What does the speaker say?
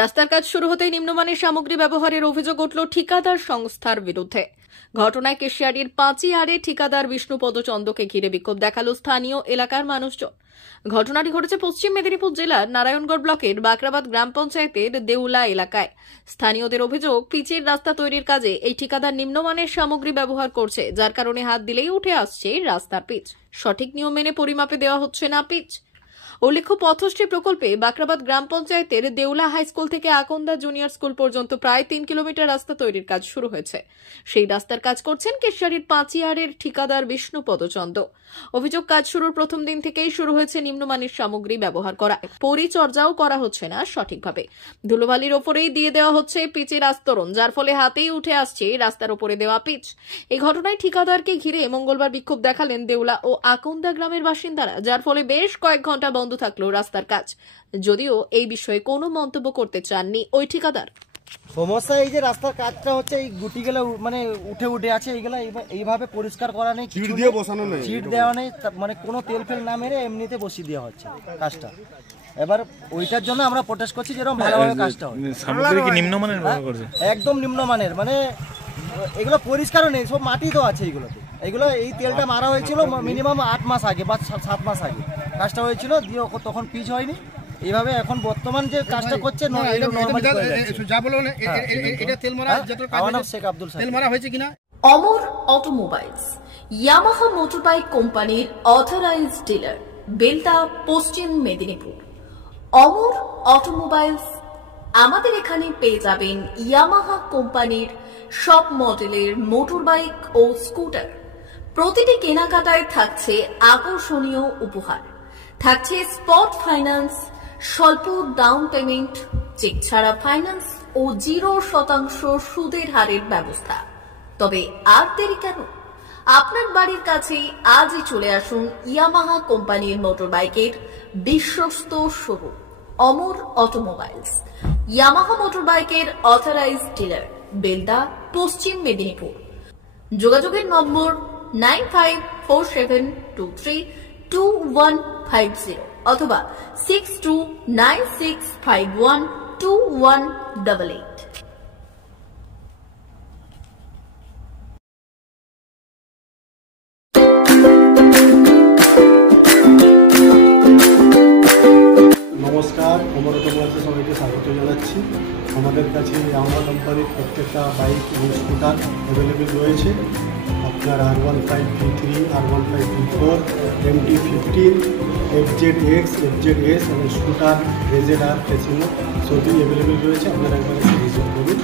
রাস্তার কাজ শুরু হতেই নিম্নমানের সামগ্রী ব্যবহারের অভিযোগ উঠল ঠিকাদার সংস্থার বিরুদ্ধে। ঘটনায় কেশিয়াড়ির পাঁচিয়াড়ে ঠিকাদার বিষ্ণুপদ চন্দ্রকে ঘিরে বিক্ষোভ দেখালো স্থানীয় এলাকার মানুষজন। ঘটনাটি ঘটেছে পশ্চিম মেদিনীপুর জেলার নারায়ণগড় ব্লকের বাকরাবাদ গ্রাম পঞ্চায়েতের দেউলা এলাকায়। স্থানীয়দের অভিযোগ, পিচের রাস্তা তৈরির কাজে এই ঠিকাদার নিম্নমানের সামগ্রী ব্যবহার করছে, যার কারণে হাত দিলেই উঠে আসছে রাস্তার পিচ। সঠিক নিয়ম মেনে পরিমাপে দেওয়া হচ্ছে না পিচ। উল্লেখ্য, পথশ্রী প্রকল্পে বাকরাবাদ গ্রাম পঞ্চায়েতের দেউলা হাই স্কুল থেকে আকন্দা জুনিয়র স্কুল পর্যন্ত প্রায় 3 কিলোমিটার রাস্তা তৈরির কাজ শুরু হয়েছে। সেই রাস্তার কাজ করছেন কেশিয়াড়ির পাঁচিয়াড়ের ঠিকাদার বিষ্ণুপদ চন্দ্র। অভিযোগ, কাজ শুরুর প্রথম দিন থেকেই শুরু হয়েছে নিম্নমানের সামগ্রী ব্যবহার করা, পরিচর্যাও করা হচ্ছে না সঠিকভাবে। ধুলোবালির ওপরেই দিয়ে দেওয়া হচ্ছে পিচের আস্তরণ, যার ফলে হাতেই উঠে আসছে রাস্তার ওপরে দেওয়া পিচ। এই ঘটনায় ঠিকাদারকে ঘিরে মঙ্গলবার বিক্ষোভ দেখালেন দেউলা ও আকন্দা গ্রামের বাসিন্দারা, যার ফলে বেশ কয়েক ঘন্টা বন্ধ থাকলো রাস্তার কাজ। যদিও এই বিষয়ে কোনো মন্তব্য করতে চাননি ওই ঠিকাদার। সমস্যা এই যে রাস্তার কাজটা হচ্ছে, এই গুটিগুলো মানে উঠে উঠে আছে, এইগুলো এইভাবে পরিষ্কার করা নেই, সিট দিয়ে বসানো নেই, সিট দেওয়া নেই, মানে কোনো তেল ফেল না মেরে এমনিতে বসিয়ে দেওয়া হচ্ছে কাজটা। এবার ওইটার জন্য আমরা প্রোটেস্ট করছি, যেরকম ভালোভাবে কাজটা হয়। সামগ্রী কি নিম্নমানের ব্যবহার করছে? একদম নিম্নমানের, মানে এগুলো পরিষ্কারও নেই, সব মাটি তো আছে এইগুলোতে। এগুলো এই তেলটা মারা হয়েছিল মিনিমাম 8 মাস আগে বা 7 মাস আগে কাজটা হয়েছিল, দিয়ে তখন পিচ হয়নি। এইভাবে এখন বর্তমান যে কাজটা করছে অমর অটোমোবাইলস, ইয়ামাহা মোটরবাইক কোম্পানির অথরাইজড ডিলার, বেলদা, পশ্চিম মেদিনীপুর। অমর অটোমোবাইলস, আমাদের এখানে পেয়ে যাবেন ইয়ামাহা কোম্পানির সব মডেলের মোটরবাইক ও স্কুটার। প্রতিটি কেনাকাটায় থাকছে আকর্ষণীয় উপহার, থাকছে স্পট ফাইন্যান্স, স্বল্প ডাউন পেমেন্ট, চেক ছাড়া ফাইন্যান্স ও 0% সুদের হারের ব্যবস্থা। তবে আর দেরি কেন? আপনার বাড়ির কাছেই আজই চলে আসুন ইয়ামাহা কোম্পানির মোটরবাইকের বিশ্বস্ত শোরুম অমর অটোমোবাইলস, ইয়ামাহা মোটরবাইকের অথরাইজড ডিলার, বেলদা, পশ্চিম মেদিনীপুর। যোগাযোগের নম্বর 9547232150 অথবা 6296512188। নমস্কার, অমর অটোমোবাইলসে সবাইকে স্বাগত জানাচ্ছি। আমাদের কাছে ইয়ামাহা কোম্পানির প্রত্যেকটা বাইক এবং স্কুটার অ্যাভেলেবেল রয়েছে। আপনার R15 V3, R15 V4, MT15, FZX, FZS এবং স্কুটার RZR, ফেসিনো সবই অ্যাভেলেবেল রয়েছে। আপনারা একবার ভিজিট করুন।